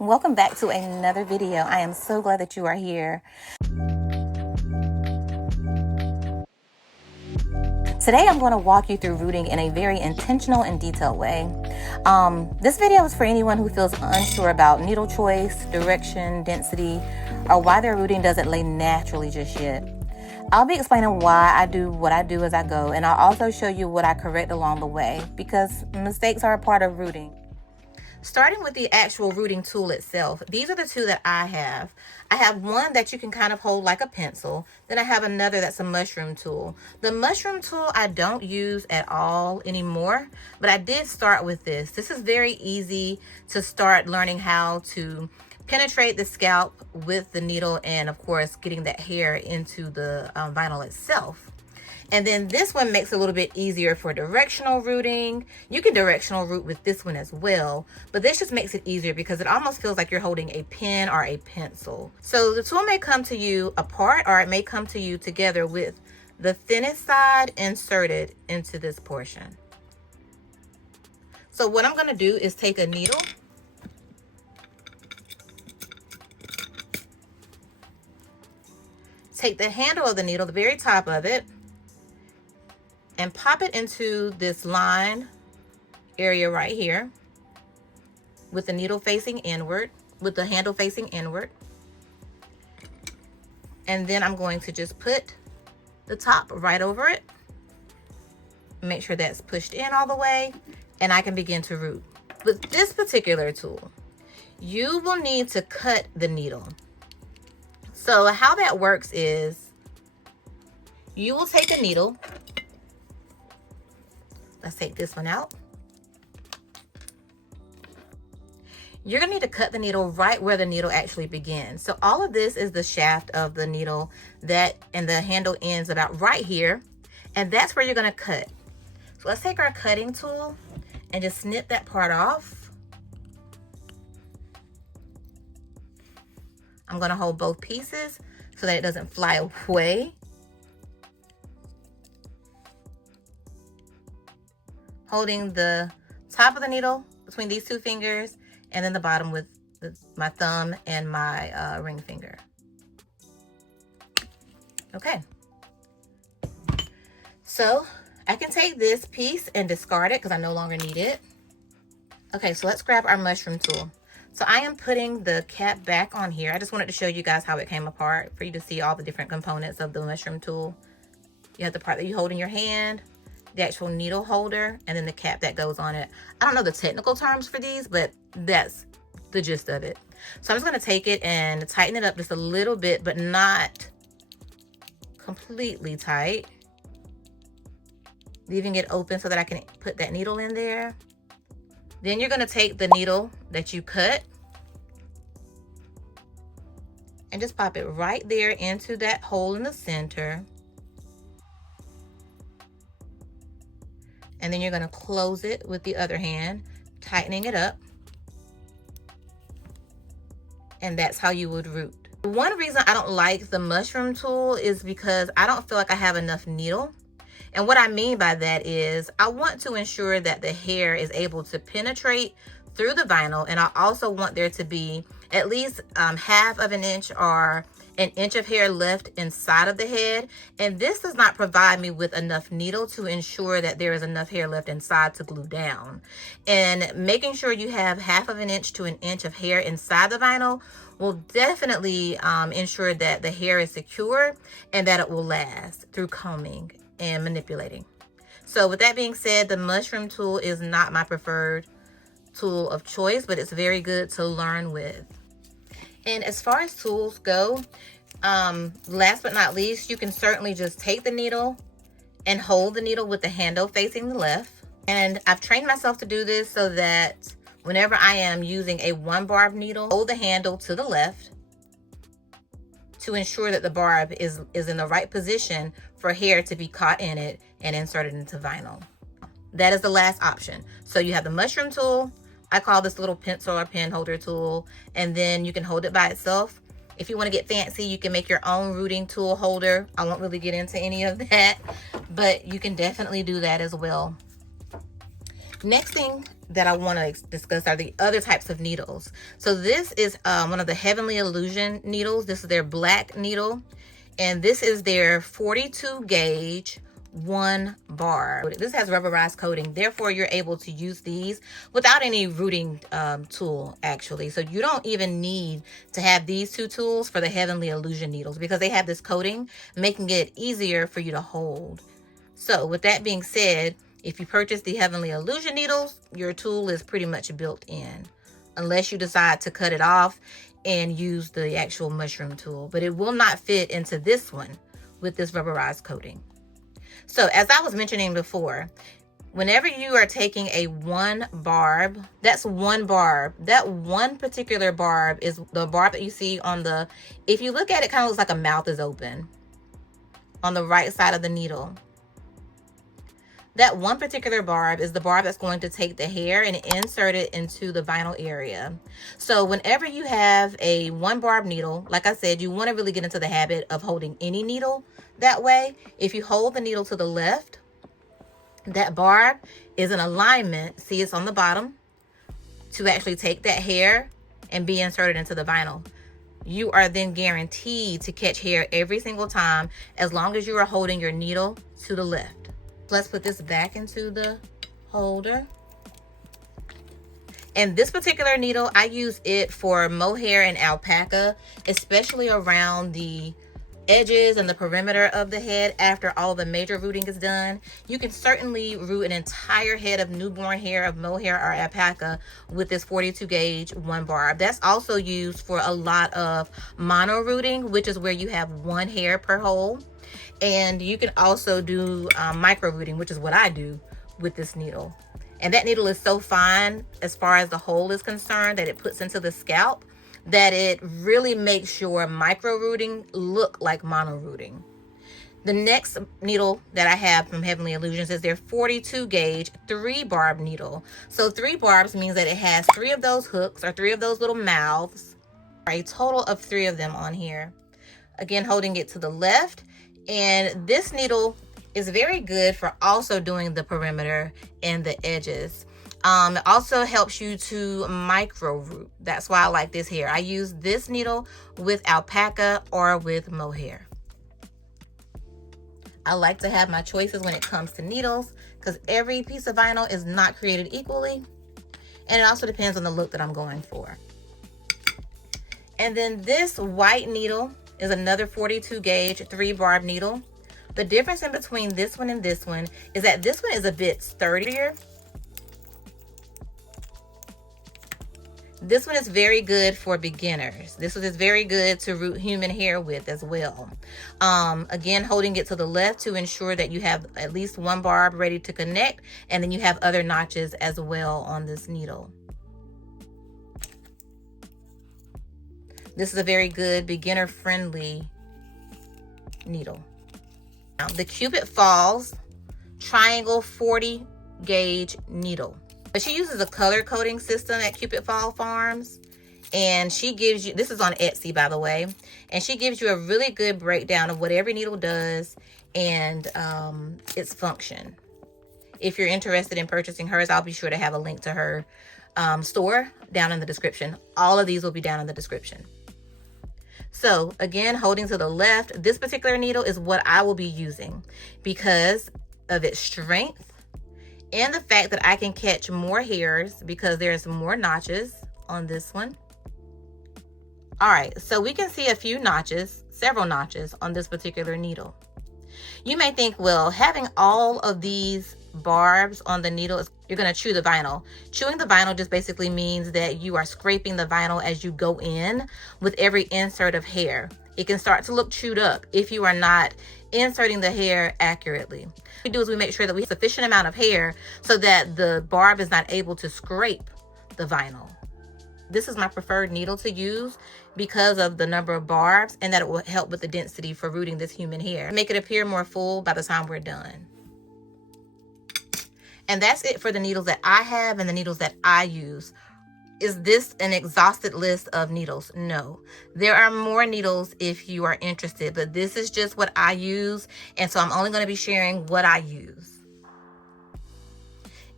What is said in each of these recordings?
welcome back to another video. I am so glad that you are here. Today I'm going to walk you through rooting in a very intentional and detailed way. This video is for anyone who feels unsure about needle choice, direction, density, or why their rooting doesn't lay naturally just yet. I'll be explaining why I do what I do as I go, and I'll also show you what I correct along the way, because mistakes are a part of rooting. Starting with the actual rooting tool itself, these are the two that I have. I have one that you can kind of hold like a pencil. Then I have another that's a mushroom tool. The mushroom tool I don't use at all anymore, but I did start with this. This is very easy to start learning how to penetrate the scalp with the needle and, of course, getting that hair into the vinyl itself. And then this one makes it a little bit easier for directional rooting. You can directional root with this one as well, but this just makes it easier because it almost feels like you're holding a pen or a pencil. So the tool may come to you apart, or it may come to you together with the thinnest side inserted into this portion. So what I'm going to do is take a needle, take the handle of the needle, the very top of it, and pop it into this line area right here with the needle facing inward, with the handle facing inward. And then I'm going to just put the top right over it. Make sure that's pushed in all the way, and I can begin to root. With this particular tool, you will need to cut the needle. So how that works is you will take a needle. Let's take this one out. You're gonna need to cut the needle right where the needle actually begins. So all of this is the shaft of the needle and the handle ends about right here. And that's where you're gonna cut. So let's take our cutting tool and just snip that part off. I'm gonna hold both pieces so that it doesn't fly away. Holding the top of the needle between these two fingers, and then the bottom with my thumb and my ring finger. Okay. So I can take this piece and discard it because I no longer need it. Okay, so let's grab our mushroom tool. So I am putting the cap back on here. I just wanted to show you guys how it came apart for you to see all the different components of the mushroom tool. You have the part that you hold in your hand, the actual needle holder, and then the cap that goes on it. I don't know the technical terms for these, but that's the gist of it. So I'm just going to take it and tighten it up just a little bit, but not completely tight. Leaving it open so that I can put that needle in there. Then you're going to take the needle that you cut and just pop it right there into that hole in the center. And then you're going to close it with the other hand, tightening it up. And that's how you would root. One reason I don't like the mushroom tool is because I don't feel like I have enough needle. And what I mean by that is I want to ensure that the hair is able to penetrate through the vinyl. And I also want there to be at least half of an inch or an inch of hair left inside of the head. And this does not provide me with enough needle to ensure that there is enough hair left inside to glue down. And making sure you have half of an inch to an inch of hair inside the vinyl will definitely ensure that the hair is secure and that it will last through combing and manipulating. So with that being said, the mushroom tool is not my preferred tool of choice, but it's very good to learn with. And as far as tools go, last but not least, you can certainly just take the needle and hold the needle with the handle facing the left. And I've trained myself to do this so that whenever I am using a 1-barb needle, hold the handle to the left to ensure that the barb is in the right position for hair to be caught in it and inserted into vinyl. That is the last option. So you have the mushroom tool. I call this little pencil or pen holder tool, and then you can hold it by itself. If you want to get fancy, you can make your own rooting tool holder. I won't really get into any of that, but you can definitely do that as well. Next thing that I want to discuss are the other types of needles. So this is one of the Heavenly Illusion needles. This is their black needle, and this is their 42 gauge 1 barb. This has rubberized coating, therefore you're able to use these without any rooting tool actually. So you don't even need to have these two tools for the Heavenly Illusion needles because they have this coating, making it easier for you to hold. So with that being said, if you purchase the Heavenly Illusion needles, your tool is pretty much built in, unless you decide to cut it off and use the actual mushroom tool. But it will not fit into this one with this rubberized coating. So as I was mentioning before, whenever you are taking a 1 barb, that's 1 barb. That one particular barb is the barb that you see on the, if you look at it, it kind of looks like a mouth is open on the right side of the needle. That one particular barb is the barb that's going to take the hair and insert it into the vinyl area. So whenever you have a 1 barb needle, like I said, you want to really get into the habit of holding any needle that way. If you hold the needle to the left, that barb is in alignment, see it's on the bottom, to actually take that hair and be inserted into the vinyl. You are then guaranteed to catch hair every single time as long as you are holding your needle to the left. Let's put this back into the holder. And this particular needle, I use it for mohair and alpaca, especially around the edges and the perimeter of the head after all the major rooting is done. You can certainly root an entire head of newborn hair of mohair or alpaca with this 42 gauge 1 barb. That's also used for a lot of mono rooting, which is where you have 1 hair per hole. And you can also do micro rooting, which is what I do with this needle. And that needle is so fine as far as the hole is concerned that it puts into the scalp that it really makes your micro rooting look like mono rooting. The next needle that I have from Heavenly Illusions is their 42 gauge 3 barb needle. So 3 barbs means that it has 3 of those hooks or 3 of those little mouths, a total of 3 of them on here. Again, holding it to the left. And this needle is very good for also doing the perimeter and the edges. It also helps you to micro root. That's why I like this here. I use this needle with alpaca or with mohair. I like to have my choices when it comes to needles because every piece of vinyl is not created equally. And it also depends on the look that I'm going for. And then this white needle is another 42 gauge 3 barb needle. The difference in between this one and this one is that this one is a bit sturdier. This one is very good for beginners. This one is very good to root human hair with as well. Again, holding it to the left to ensure that you have at least 1 barb ready to connect, and then you have other notches as well on this needle. This is a very good beginner-friendly needle. Now, the Cupid Falls Triangle 40 gauge needle. But she uses a color coding system at Cupid Fall Farms, and she gives you, this is on Etsy by the way, and she gives you a really good breakdown of what every needle does and its function. If you're interested in purchasing hers, I'll be sure to have a link to her store down in the description. All of these will be down in the description. So again, holding to the left, this particular needle is what I will be using because of its strength and the fact that I can catch more hairs because there's more notches on this one. All right, so we can see a few notches, several notches on this particular needle. You may think, well, having all of these barbs on the needle, you're going to chew the vinyl. Chewing the vinyl just basically means that you are scraping the vinyl as you go in with every insert of hair. It can start to look chewed up if you are not inserting the hair accurately. What we do is we make sure that we have sufficient amount of hair so that the barb is not able to scrape the vinyl. This is my preferred needle to use because of the number of barbs and that it will help with the density for rooting this human hair. Make it appear more full by the time we're done. And that's it for the needles that I have and the needles that I use. Is this an exhausted list of needles? No. There are more needles if you are interested, but this is just what I use, and so I'm only going to be sharing what I use.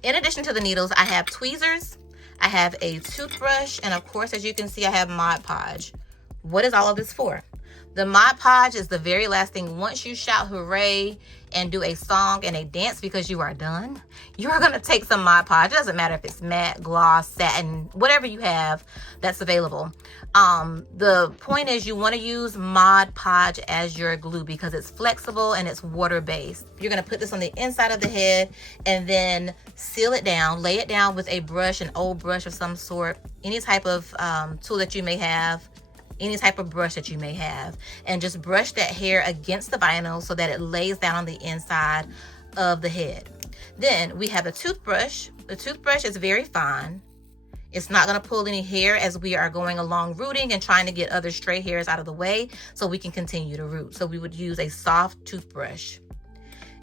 In addition to the needles, I have tweezers, I have a toothbrush, and of course, as you can see, I have Mod Podge. What is all of this for? The Mod Podge is the very last thing. Once you shout hooray and do a song and a dance because you are done, you are going to take some Mod Podge. It doesn't matter if it's matte, gloss, satin, whatever you have that's available. The point is you want to use Mod Podge as your glue because it's flexible and it's water-based. You're going to put this on the inside of the head and then seal it down, lay it down with a brush, an old brush of some sort, any type of tool that you may have, any type of brush that you may have, and just brush that hair against the vinyl so that it lays down on the inside of the head. Then we have a toothbrush. The toothbrush is very fine. It's not going to pull any hair as we are going along rooting and trying to get other stray hairs out of the way so we can continue to root. So we would use a soft toothbrush.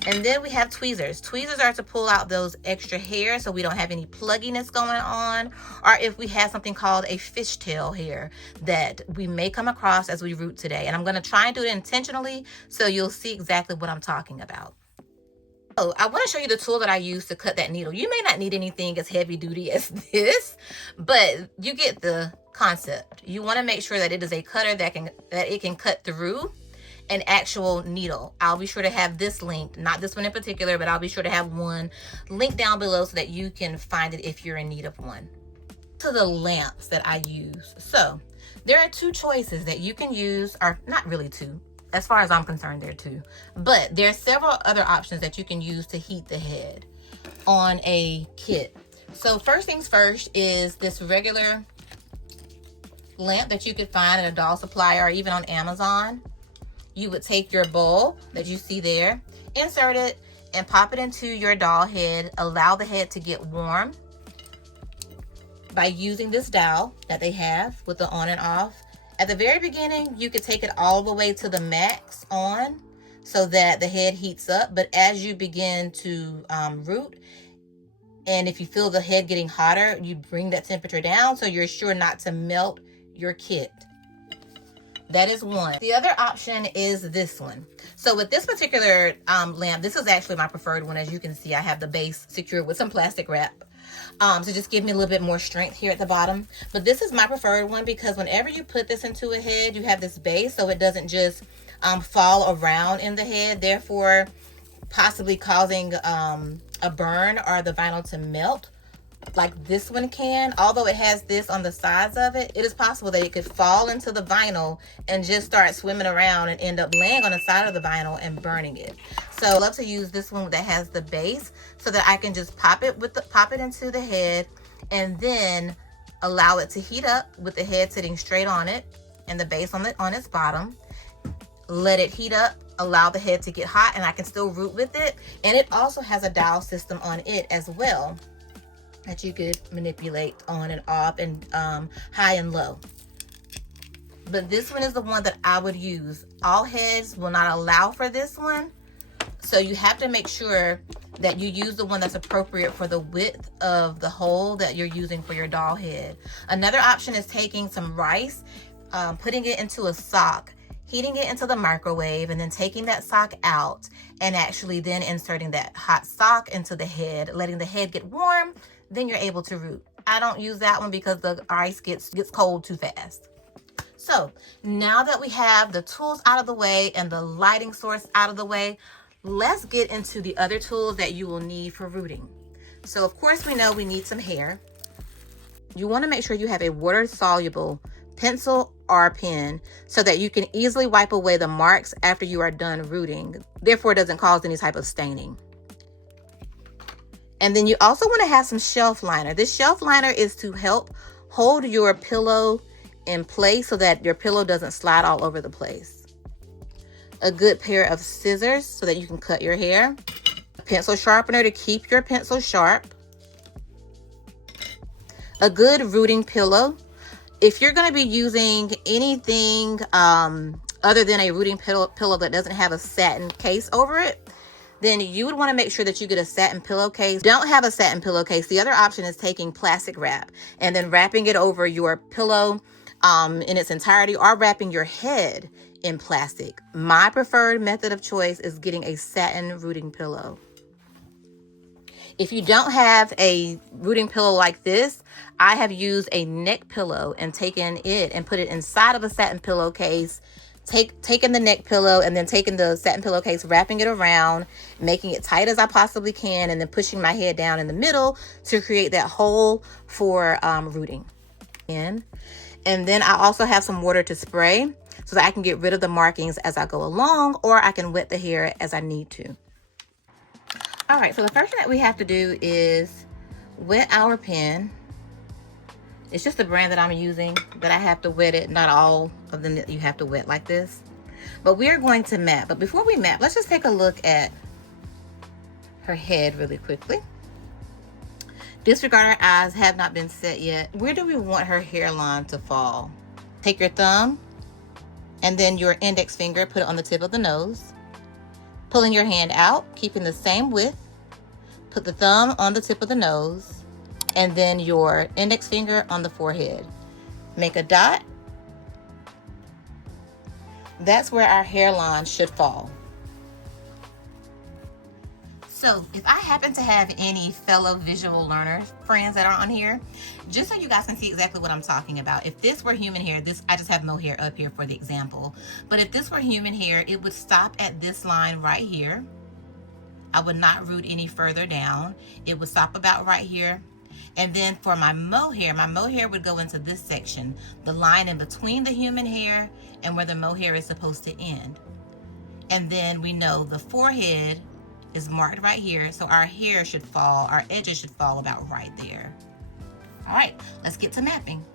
And then we have tweezers. Tweezers are to pull out those extra hairs so we don't have any plugginess going on, or if we have something called a fishtail hair that we may come across as we root today. And I'm going to try and do it intentionally so you'll see exactly what I'm talking about. So I want to show you the tool that I use to cut that needle. You may not need anything as heavy duty as this, but you get the concept. You want to make sure that it is a cutter that it can cut through an actual needle. I'll be sure to have this linked, not this one in particular, but I'll be sure to have one linked down below so that you can find it if you're in need of one. To the lamps that I use. So there are two choices that you can use, or not really two, as far as I'm concerned, there are two, but there are several other options that you can use to heat the head on a kit. So first things first is this regular lamp that you could find at a doll supply or even on Amazon. You would take your bowl that you see there, insert it, and pop it into your doll head. Allow the head to get warm by using this dial that they have with the on and off. At the very beginning, you could take it all the way to the max on so that the head heats up. But as you begin to root, and if you feel the head getting hotter, you bring that temperature down so you're sure not to melt your kit. That is one. The other option is this one. So with this particular lamp, this is actually my preferred one. As you can see, I have the base secured with some plastic wrap to just give me a little bit more strength here at the bottom. But this is my preferred one because whenever you put this into a head, you have this base so it doesn't just fall around in the head, therefore possibly causing a burn or the vinyl to melt like this one can. Although it has this on the sides of it, it is possible that it could fall into the vinyl and just start swimming around and end up laying on the side of the vinyl and burning it. So I love to use this one that has the base so that I can just pop it into the head and then allow it to heat up with the head sitting straight on it and the base on its bottom. Let it heat up, allow the head to get hot, and I can still root with it. And it also has a dial system on it as well that you could manipulate on and off and high and low. But this one is the one that I would use. All heads will not allow for this one, so you have to make sure that you use the one that's appropriate for the width of the hole that you're using for your doll head. Another option is taking some rice, putting it into a sock, heating it into the microwave, and then taking that sock out and actually then inserting that hot sock into the head, letting the head get warm. Then you're able to root. I don't use that one because the ice gets cold too fast. So now that we have the tools out of the way and the lighting source out of the way, let's get into the other tools that you will need for rooting. So of course we know we need some hair. You want to make sure you have a water-soluble pencil or pen so that you can easily wipe away the marks after you are done rooting. Therefore, it doesn't cause any type of staining. And then you also want to have some shelf liner. This shelf liner is to help hold your pillow in place so that your pillow doesn't slide all over the place. A good pair of scissors so that you can cut your hair. A pencil sharpener to keep your pencil sharp. A good rooting pillow. If you're going to be using anything other than a rooting pillow that doesn't have a satin case over it, then you would want to make sure that you get a satin pillowcase. Don't have a satin pillowcase. The other option is taking plastic wrap and then wrapping it over your pillow in its entirety, or wrapping your head in plastic. My preferred method of choice is getting a satin rooting pillow. If you don't have a rooting pillow like this, I have used a neck pillow and taken it and put it inside of a satin pillowcase, taking the neck pillow and then taking the satin pillowcase, wrapping it around, making it tight as I possibly can, and then pushing my head down in the middle to create that hole for rooting in. And then I also have some water to spray so that I can get rid of the markings as I go along, or I can wet the hair as I need to. All right, so the first thing that we have to do is wet our pen. It's just the brand that I'm using that I have to wet it. Not all of them that you have to wet like this. But we are going to map. But before we map, let's just take a look at her head really quickly. Disregard our eyes, have not been set yet. Where do we want her hairline to fall? Take your thumb and then your index finger, put it on the tip of the nose. Pulling your hand out, keeping the same width. Put the thumb on the tip of the nose and then your index finger on the forehead. Make a dot. That's where our hairline should fall. So if I happen to have any fellow visual learner friends that are on here, just so you guys can see exactly what I'm talking about. If this were human hair, I just have mohair up here for the example. But if this were human hair, it would stop at this line right here. I would not root any further down. It would stop about right here. And then for my mohair would go into this section, the line in between the human hair and where the mohair is supposed to end. And then we know the forehead is marked right here, so our hair should fall, our edges should fall about right there. All right, let's get to mapping.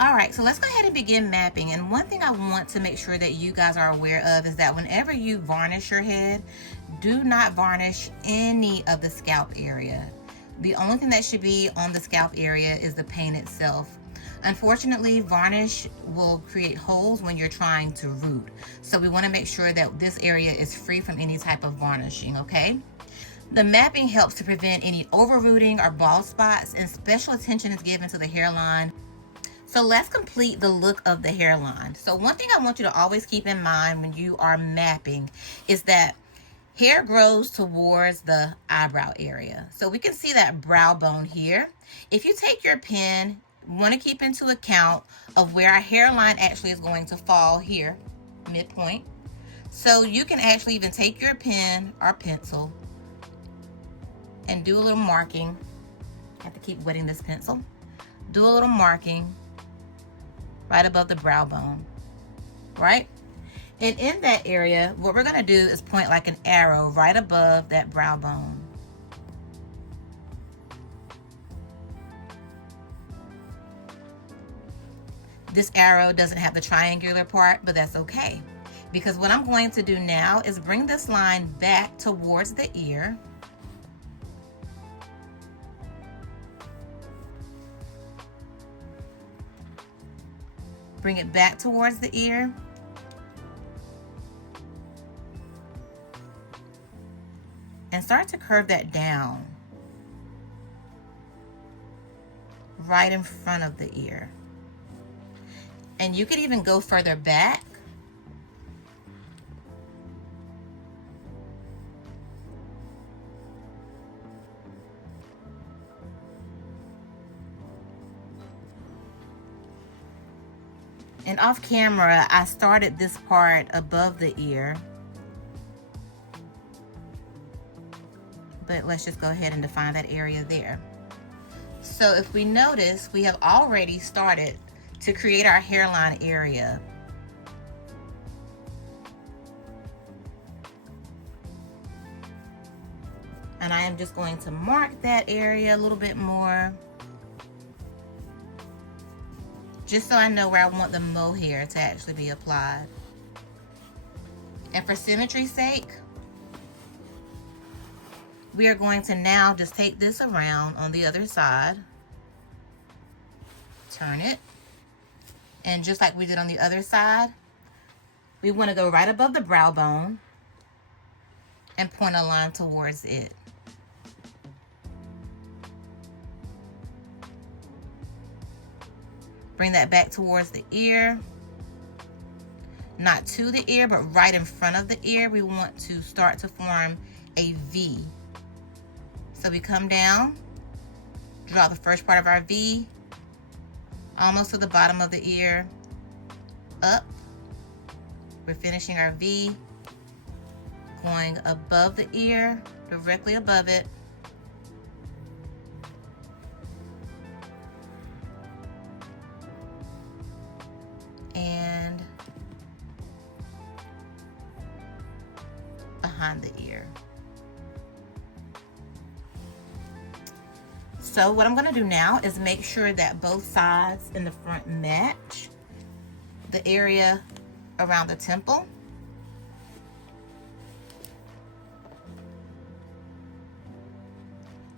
All right, so let's go ahead and begin mapping. And one thing I want to make sure that you guys are aware of is that whenever you varnish your head, do not varnish any of the scalp area. The only thing that should be on the scalp area is the paint itself. Unfortunately, varnish will create holes when you're trying to root. So we want to make sure that this area is free from any type of varnishing, okay? The mapping helps to prevent any over rooting or bald spots, and special attention is given to the hairline. So let's complete the look of the hairline. So one thing I want you to always keep in mind when you are mapping is that hair grows towards the eyebrow area. So we can see that brow bone here. If you take your pen, want to keep into account of where our hairline actually is going to fall here, midpoint. So you can actually even take your pen or pencil and do a little marking. I have to keep wetting this pencil. Do a little marking right above the brow bone, right? And in that area, what we're gonna do is point like an arrow right above that brow bone. This arrow doesn't have the triangular part, but that's okay. Because what I'm going to do now is bring this line back towards the ear. Bring it back towards the ear. And start to curve that down right in front of the ear. And you could even go further back. And off camera, I started this part above the ear. But let's just go ahead and define that area there. So if we notice, we have already started to create our hairline area. And I am just going to mark that area a little bit more, just so I know where I want the mohair to actually be applied. And for symmetry's sake, we are going to now just take this around on the other side, turn it, and just like we did on the other side, we want to go right above the brow bone and point a line towards it. Bring that back towards the ear. Not to the ear, but right in front of the ear. We want to start to form a V. So we come down, draw the first part of our V, almost to the bottom of the ear, up. We're finishing our V, going above the ear, directly above it. And behind the ear. So what I'm going to do now is make sure that both sides in the front match the area around the temple.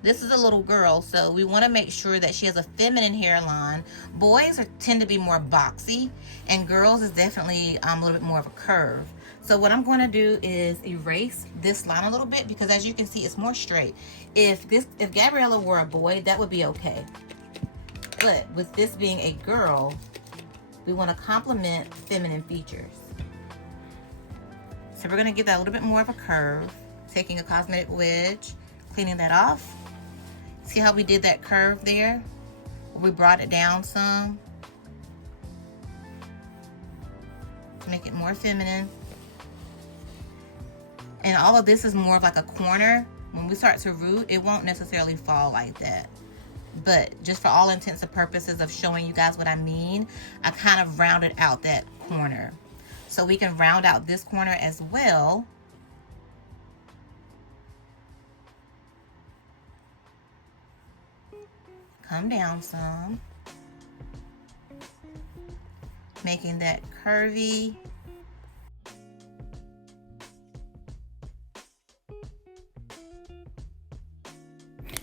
This is a little girl, so we want to make sure that she has a feminine hairline. Boys tend to be more boxy, and girls is definitely a little bit more of a curve. So what I'm going to do is erase this line a little bit, because as you can see, it's more straight. If Gabriella were a boy, that would be okay. But with this being a girl, we want to complement feminine features. So we're going to give that a little bit more of a curve, taking a cosmetic wedge, cleaning that off. See how we did that curve there? We brought it down some to make it more feminine. And all of this is more of like a corner. When we start to root, it won't necessarily fall like that. But just for all intents and purposes of showing you guys what I mean, I kind of rounded out that corner. So we can round out this corner as well. Come down some, making that curvy.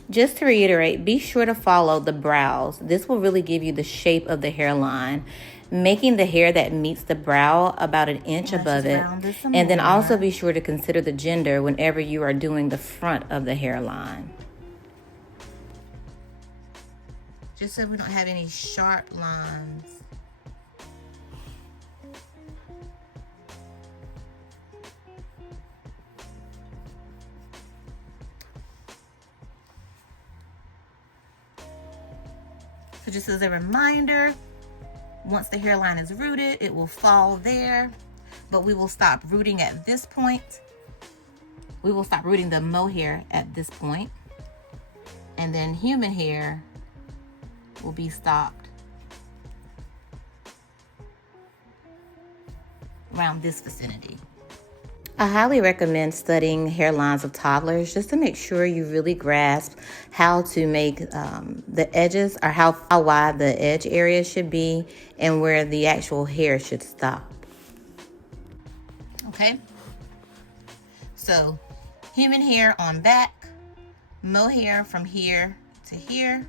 Just to reiterate, be sure to follow the brows. This will really give you the shape of the hairline, making the hair that meets the brow about an inch above it. And then also be sure to consider the gender whenever you are doing the front of the hairline. Just so we don't have any sharp lines. So just as a reminder, once the hairline is rooted, it will fall there, but we will stop rooting at this point. We will stop rooting the mohair at this point, and then human hair will be stopped around this vicinity. I highly recommend studying hairlines of toddlers just to make sure you really grasp how to make the edges, or how wide the edge area should be and where the actual hair should stop. Okay, so human hair on back, mohair from here to here,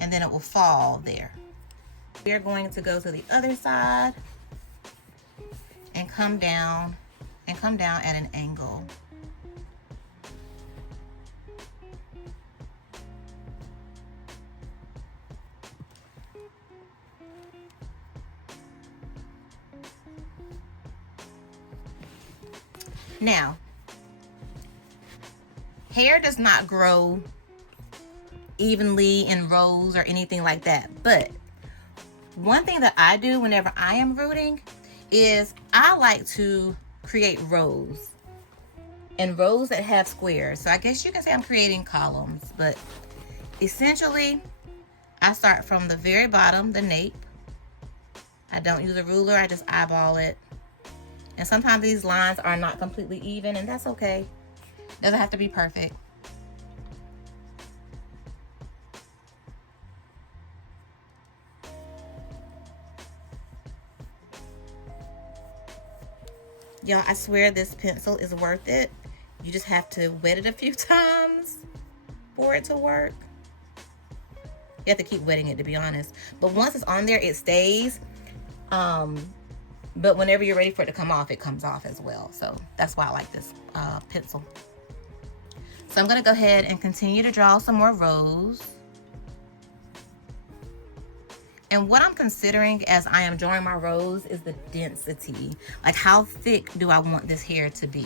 and then it will fall there. We are going to go to the other side and come down at an angle. Now, hair does not grow evenly in rows or anything like that, but one thing that I do whenever I am rooting is I like to create rows, and rows that have squares. So I guess you can say I'm creating columns, but essentially I start from the very bottom, the nape. I don't use a ruler, I just eyeball it. And sometimes these lines are not completely even, and that's okay. Doesn't have to be perfect. Y'all, I swear this pencil is worth it. You just have to wet it a few times for it to work. You have to keep wetting it, to be honest. But once it's on there, it stays. But whenever you're ready for it to come off, it comes off as well. So that's why I like this pencil. So I'm going to go ahead and continue to draw some more rows. And what I'm considering as I am drawing my rows is the density. Like, how thick do I want this hair to be?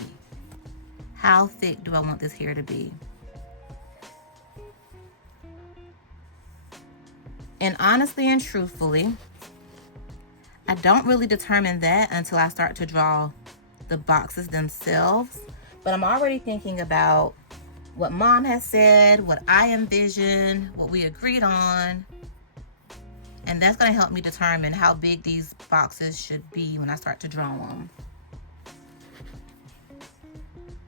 How thick do I want this hair to be? And honestly and truthfully, I don't really determine that until I start to draw the boxes themselves. But I'm already thinking about what Mom has said, what I envision, what we agreed on. And that's going to help me determine how big these boxes should be when I start to draw them.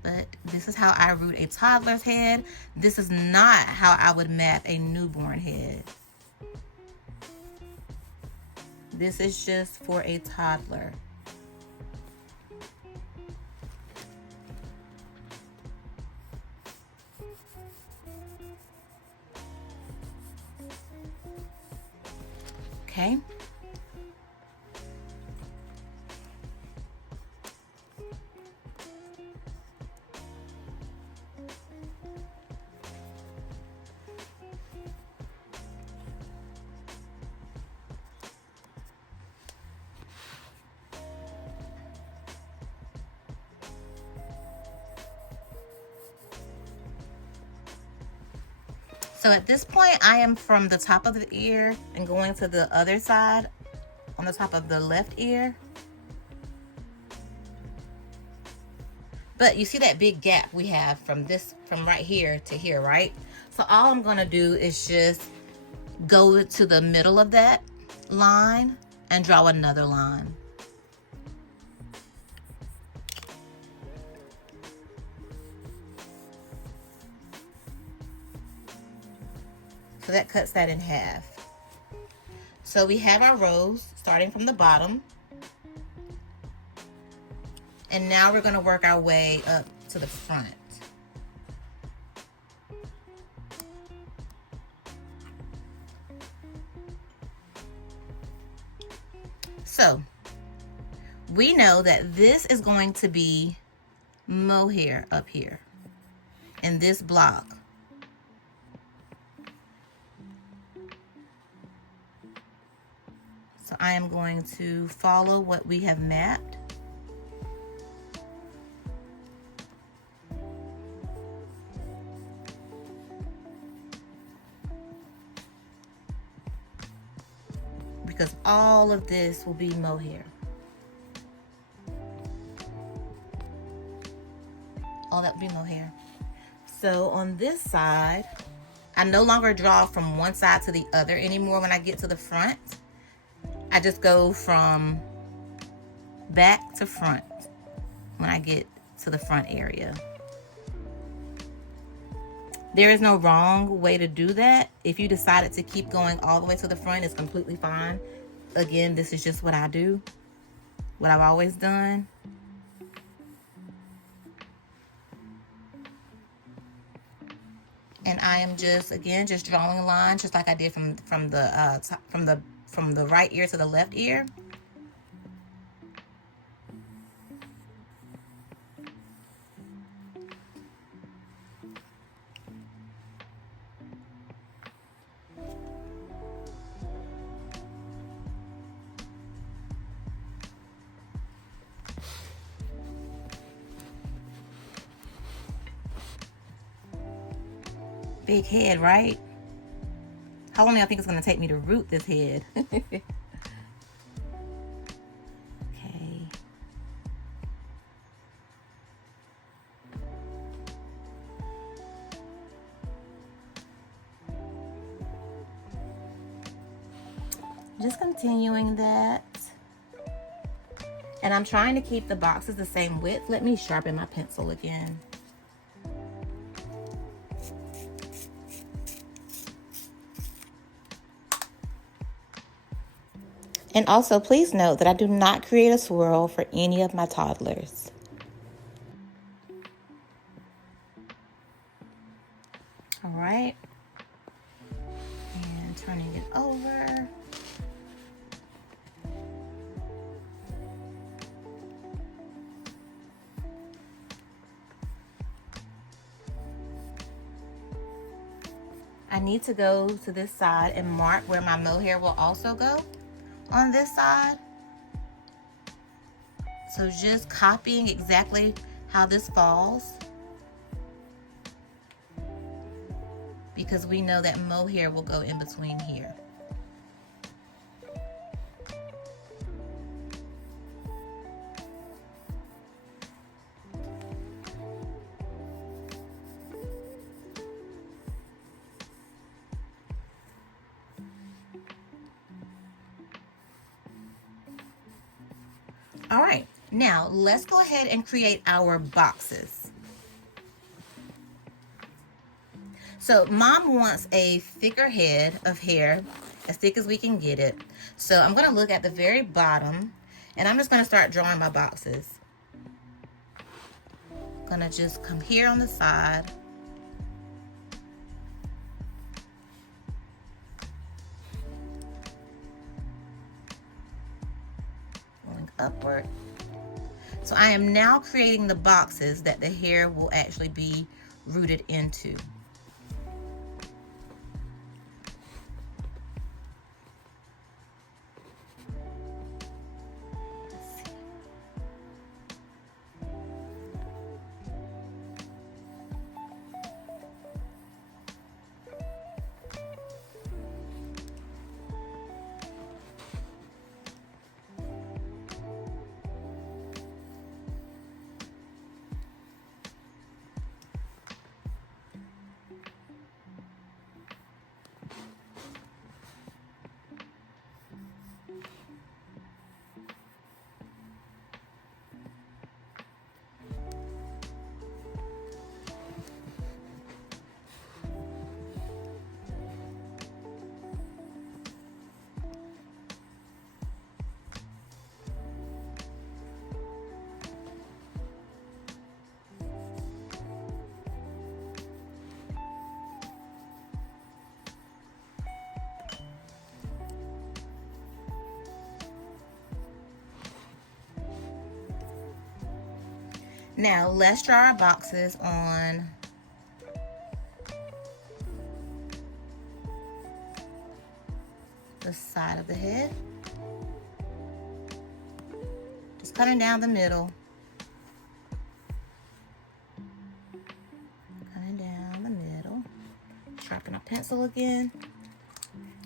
But this is how I root a toddler's head. This is not how I would map a newborn head. This is just for a toddler. Okay. So at this point, I am from the top of the ear and going to the other side on the top of the left ear. But you see that big gap we have from right here to here, right? So all I'm gonna do is just go to the middle of that line and draw another line. So that cuts that in half. So we have our rows starting from the bottom. And now we're gonna work our way up to the front. So we know that this is going to be mohair up here in this block. So I am going to follow what we have mapped. Because all of this will be mohair. All that will be mohair. So on this side, I no longer draw from one side to the other anymore when I get to the front. I just go from back to front when I get to the front area. There is no wrong way to do that. If you decided to keep going all the way to the front, it's completely fine. Again, this is just what I do, what I've always done. And I am just, again, just drawing a line, just like I did from the right ear to the left ear. Big head, right? How long do I think it's going to take me to root this head? Okay. Just continuing that. And I'm trying to keep the boxes the same width. Let me sharpen my pencil again. And also, please note that I do not create a swirl for any of my toddlers. All right. And turning it over. I need to go to this side and mark where my mohair will also go on this side. So just copying exactly how this falls because we know that mohair will go in between here. All right, now let's go ahead and create our boxes. So mom wants a thicker head of hair, as thick as we can get it. So I'm gonna look at the very bottom and I'm just gonna start drawing my boxes. Gonna just come here on the side. Going upward. So I am now creating the boxes that the hair will actually be rooted into. Now let's draw our boxes on the side of the head. Just coming down the middle. Coming down the middle. Sharpen our pencil again.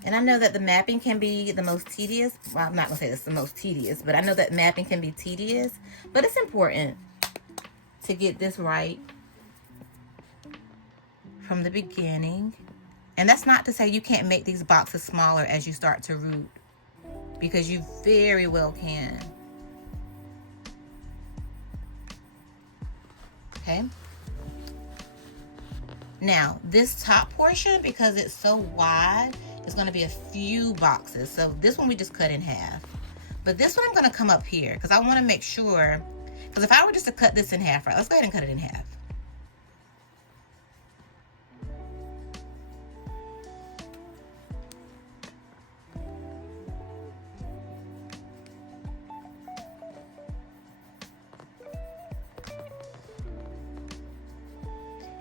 And I know that the mapping can be the most tedious. Well, I'm not gonna say it's the most tedious, but I know that mapping can be tedious, but it's important to get this right from the beginning. And that's not to say you can't make these boxes smaller as you start to root, because you very well can. Okay. Now, this top portion, because it's so wide, is going to be a few boxes. So this one we just cut in half. But this one I'm going to come up here because I want to make sure, because if I were just to cut this in half, right, let's go ahead and cut it in half.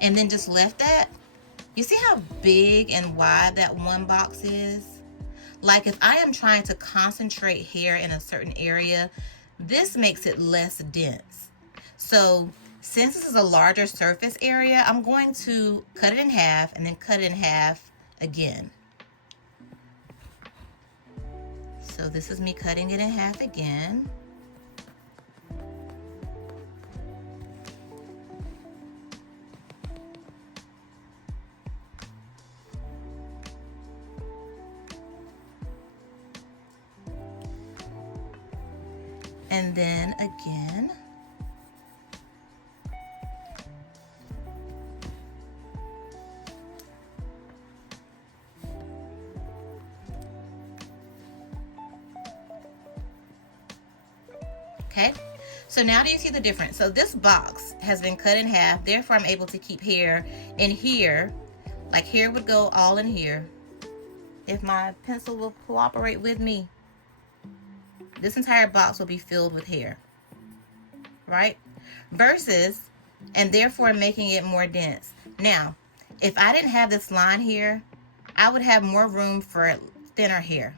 And then just left that. You see how big and wide that one box is? Like if I am trying to concentrate hair in a certain area, this makes it less dense. So since this is a larger surface area, I'm going to cut it in half and then cut it in half again. So this is me cutting it in half again. And then again. Okay, so now do you see the difference? So this box has been cut in half, therefore I'm able to keep hair in here. Like hair would go all in here if my pencil will cooperate with me. This entire box will be filled with hair, right? Versus, and therefore making it more dense. Now, if I didn't have this line here, I would have more room for thinner hair.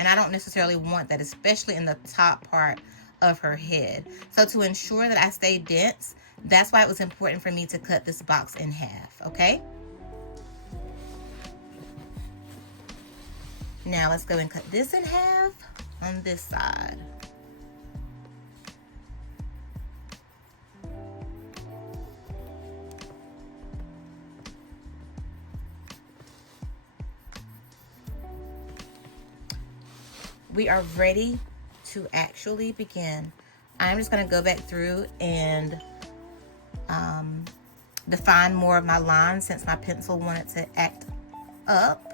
And I don't necessarily want that, especially in the top part of her head. So to ensure that I stay dense, that's why it was important for me to cut this box in half, okay? Now let's go and cut this in half on this side. We are ready to actually begin. I'm just going to go back through and define more of my lines since my pencil wanted to act up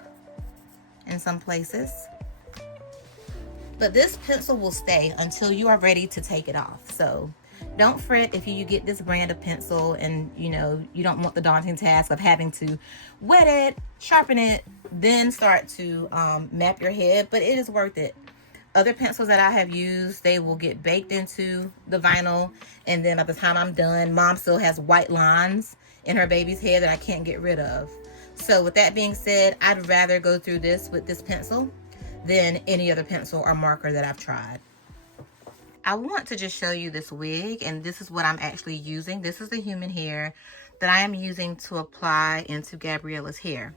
in some places. But this pencil will stay until you are ready to take it off. So don't fret if you get this brand of pencil and you don't want the daunting task of having to wet it, sharpen it, then start to map your head, but it is worth it. Other pencils that I have used, they will get baked into the vinyl, and then by the time I'm done, mom still has white lines in her baby's hair that I can't get rid of. So with that being said, I'd rather go through this with this pencil than any other pencil or marker that I've tried. I want to just show you this wig, and this is what I'm actually using. This is the human hair that I am using to apply into Gabriella's hair.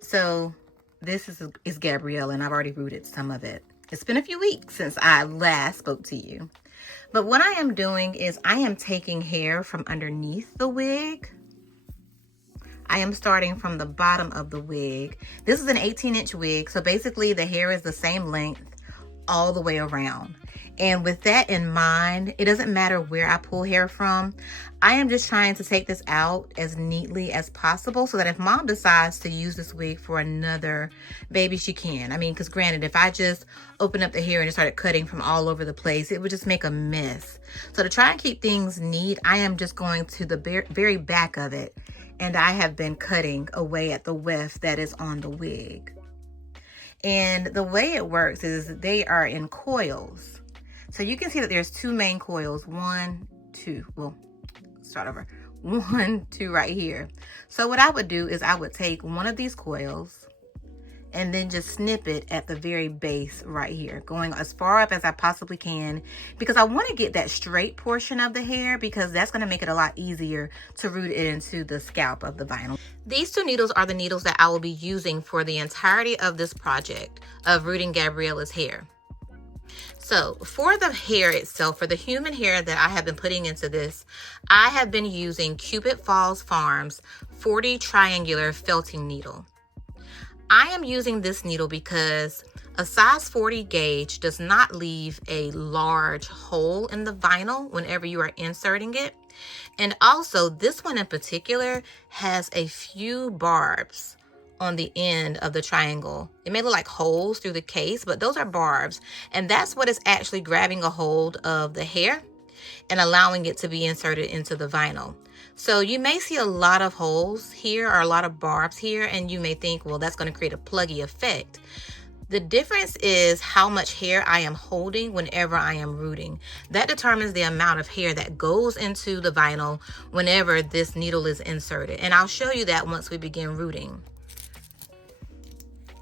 So this is Gabriella, and I've already rooted some of it. It's been a few weeks since I last spoke to you. But what I am doing is I am taking hair from underneath the wig. I am starting from the bottom of the wig. This is an 18-inch wig, so basically the hair is the same length all the way around. And with that in mind, it doesn't matter where I pull hair from. I am just trying to take this out as neatly as possible so that if mom decides to use this wig for another baby, she can. I mean, because granted, if I just open up the hair and just started cutting from all over the place, it would just make a mess. So to try and keep things neat, I am just going to the very back of it. And I have been cutting away at the weft that is on the wig. And the way it works is they are in coils. So you can see that there's two main coils, 1, 2, well, start over, 1, 2 right here. So what I would do is I would take one of these coils and then just snip it at the very base right here, going as far up as I possibly can, because I want to get that straight portion of the hair, because that's going to make it a lot easier to root it into the scalp of the vinyl. These two needles are the needles that I will be using for the entirety of this project of rooting Gabriella's hair. So for the hair itself, for the human hair that I have been putting into this, I have been using Cupid Falls Farms 40 triangular felting needle. I am using this needle because a size 40 gauge does not leave a large hole in the vinyl whenever you are inserting it. And also this one in particular has a few barbs on the end of the triangle. It may look like holes through the case, but those are barbs. And that's what is actually grabbing a hold of the hair and allowing it to be inserted into the vinyl. So you may see a lot of holes here or a lot of barbs here, and you may think, well, that's going to create a pluggy effect. The difference is how much hair I am holding whenever I am rooting. That determines the amount of hair that goes into the vinyl whenever this needle is inserted. And I'll show you that once we begin rooting.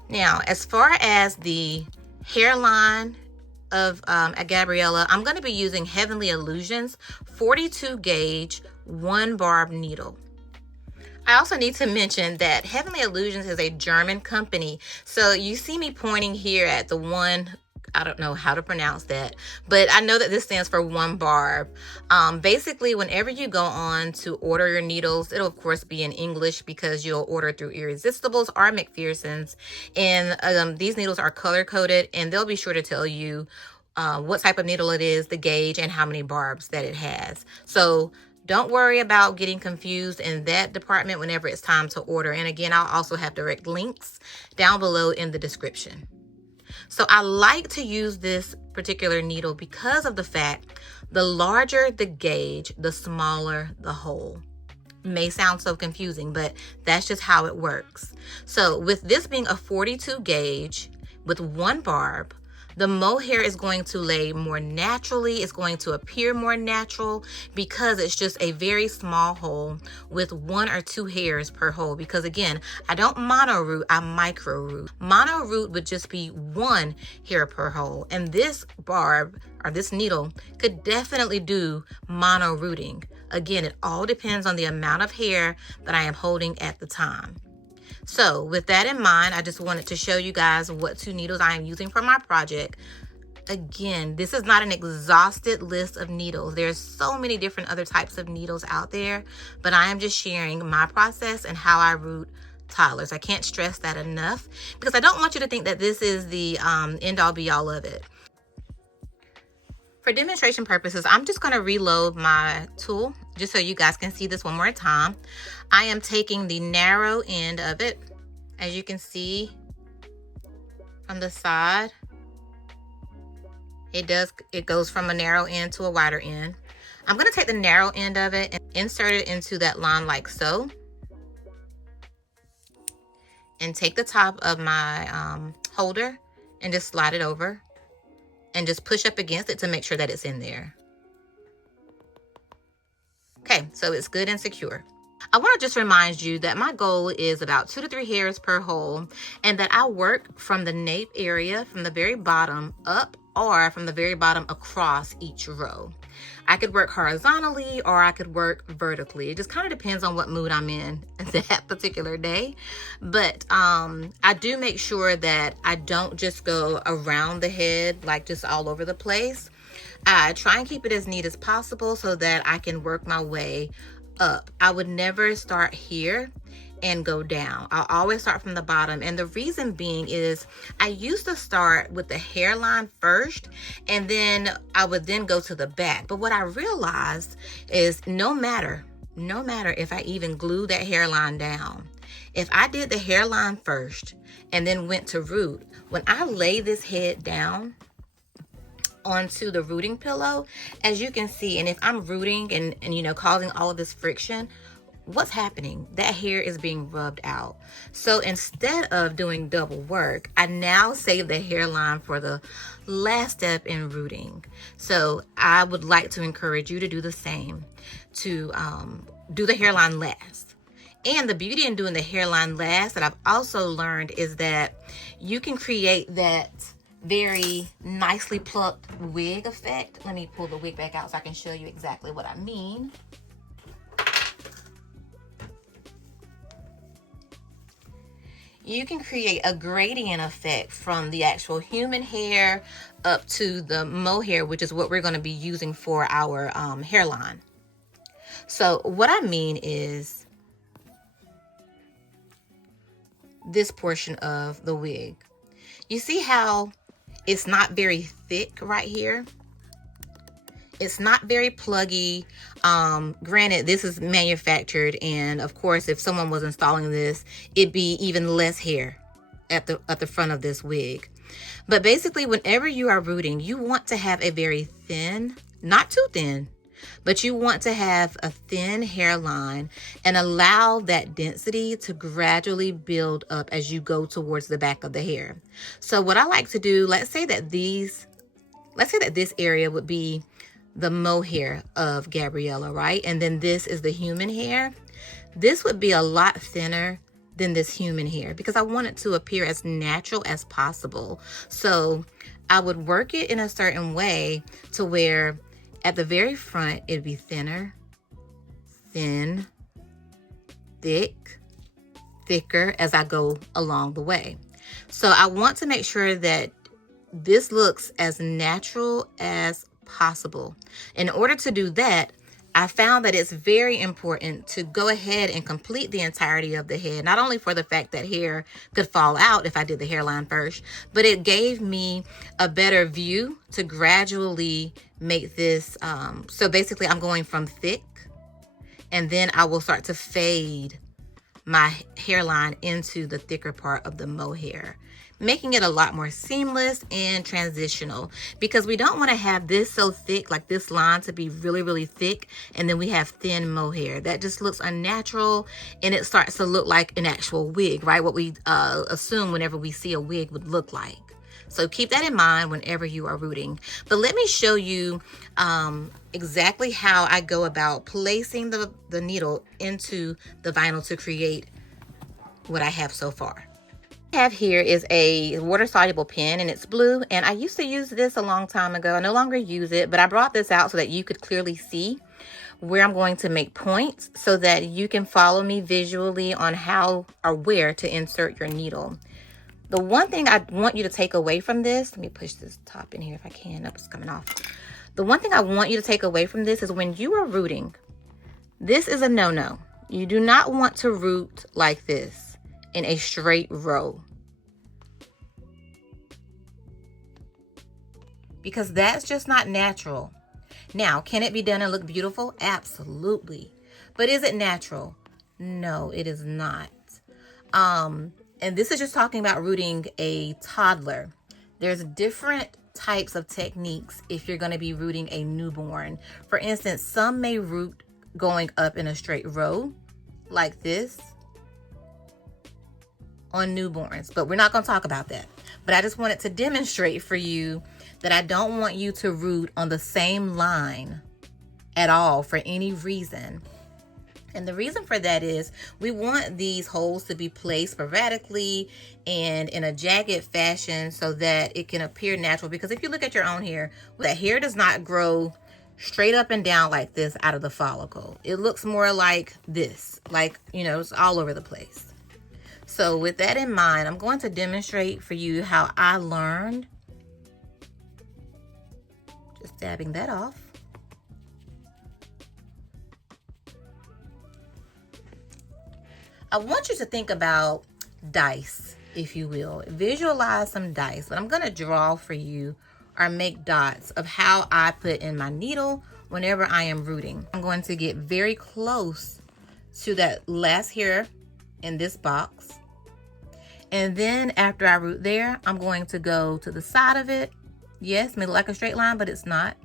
Now, as far as the hairline of Gabriella, I'm going to be using Heavenly Illusions 42 gauge 1 barb needle. I also need to mention that Heavenly Illusions is a German company. So you see me pointing here at the one, I don't know how to pronounce that, but I know that this stands for 1 barb. Basically, whenever you go on to order your needles, it'll of course be in English because you'll order through Irresistibles or McPherson's. And these needles are color coded, and they'll be sure to tell you what type of needle it is, the gauge, and how many barbs that it has. So don't worry about getting confused in that department whenever it's time to order. And again, I'll also have direct links down below in the description. So I like to use this particular needle because of the fact the larger the gauge, the smaller the hole. May sound so confusing, but that's just how it works. So with this being a 42 gauge with 1 barb, the mohair is going to lay more naturally. It's going to appear more natural because it's just a very small hole with 1 or 2 hairs per hole. Because again, I don't mono root, I micro root. Mono root would just be 1 hair per hole. And this barb or this needle could definitely do mono rooting. Again, it all depends on the amount of hair that I am holding at the time. So with that in mind, I just wanted to show you guys what 2 needles I am using for my project. Again, this is not an exhausted list of needles. There's so many different other types of needles out there, but I am just sharing my process and how I root toddlers. I can't stress that enough because I don't want you to think that this is the end all be all of it. For demonstration purposes, I'm just going to reload my tool just so you guys can see this one more time. I am taking the narrow end of it, as you can see from the side. It goes from a narrow end to a wider end. I'm going to take the narrow end of it and insert it into that line like so. And take the top of my holder and just slide it over and just push up against it to make sure that it's in there. Okay, so it's good and secure. I want to just remind you that my goal is about 2 to 3 hairs per hole, and that I work from the nape area, from the very bottom up, or from the very bottom across each row. I could work horizontally or I could work vertically. It just kind of depends on what mood I'm in that particular day. But I do make sure that I don't just go around the head, like just all over the place. I try and keep it as neat as possible so that I can work my way up. I would never start here and go down. I'll always start from the bottom, and the reason being is I used to start with the hairline first, and then I would then go to the back. But what I realized is no matter if I even glue that hairline down, if I did the hairline first and then went to root, when I lay this head down onto the rooting pillow, as you can see, and if I'm rooting and you know, causing all of this friction, what's happening? That hair is being rubbed out. So instead of doing double work, I now save the hairline for the last step in rooting. So I would like to encourage you to do the same, to do the hairline last. And the beauty in doing the hairline last that I've also learned is that you can create that very nicely plucked wig effect. Let me pull the wig back out so I can show you exactly what I mean. You can create a gradient effect from the actual human hair up to the mohair, which is what we're going to be using for our hairline. So what I mean is this portion of the wig. You see how it's not very thick right here? It's not very pluggy. Granted, this is manufactured, and of course, if someone was installing this, it'd be even less hair at the front of this wig. But basically, whenever you are rooting, you want to have a very thin, not too thin, but you want to have a thin hairline and allow that density to gradually build up as you go towards the back of the hair. So what I like to do, let's say that this area would be the mohair of Gabriella, right? And then this is the human hair. This would be a lot thinner than this human hair because I want it to appear as natural as possible. So I would work it in a certain way to where at the very front, it'd be thinner, thin, thick, thicker as I go along the way. So I want to make sure that this looks as natural as possible. In order to do that, I found that it's very important to go ahead and complete the entirety of the head, not only for the fact that hair could fall out if I did the hairline first, but it gave me a better view to gradually make this. So basically I'm going from thick, and then I will start to fade my hairline into the thicker part of the mohair, making it a lot more seamless and transitional, because we don't want to have this so thick, like this line to be really, really thick, and then we have thin mohair. That just looks unnatural, and it starts to look like an actual wig, right? What we assume whenever we see a wig would look like. So keep that in mind whenever you are rooting. But let me show you exactly how I go about placing the needle into the vinyl to create what I have so far. I have here is a water-soluble pen, and it's blue, and I used to use this a long time ago. I no longer use it, but I brought this out so that you could clearly see where I'm going to make points so that you can follow me visually on how or where to insert your needle. The one thing I want you to take away from this, let me push this top in here if I can. Nope, it's coming off. The one thing I want you to take away from this is when you are rooting, this is a no-no. You do not want to root like this in a straight row, because that's just not natural. Now, can it be done and look beautiful? Absolutely. But is it natural? No, it is not. And this is just talking about rooting a toddler. There's different types of techniques if you're going to be rooting a newborn. For instance, some may root going up in a straight row like this on newborns, but we're not going to talk about that. But I just wanted to demonstrate for you that I don't want you to root on the same line at all for any reason. And the reason for that is we want these holes to be placed sporadically and in a jagged fashion so that it can appear natural. Because if you look at your own hair, the hair does not grow straight up and down like this out of the follicle. It looks more like this, like, you know, it's all over the place. So with that in mind, I'm going to demonstrate for you how I learned. Just dabbing that off. I want you to think about dice, if you will. Visualize some dice, but I'm going to draw for you or make dots of how I put in my needle whenever I am rooting. I'm going to get very close to that last hair in this box. And then after I root there, I'm going to go to the side of it. Yes, it may look like a straight line, but it's not.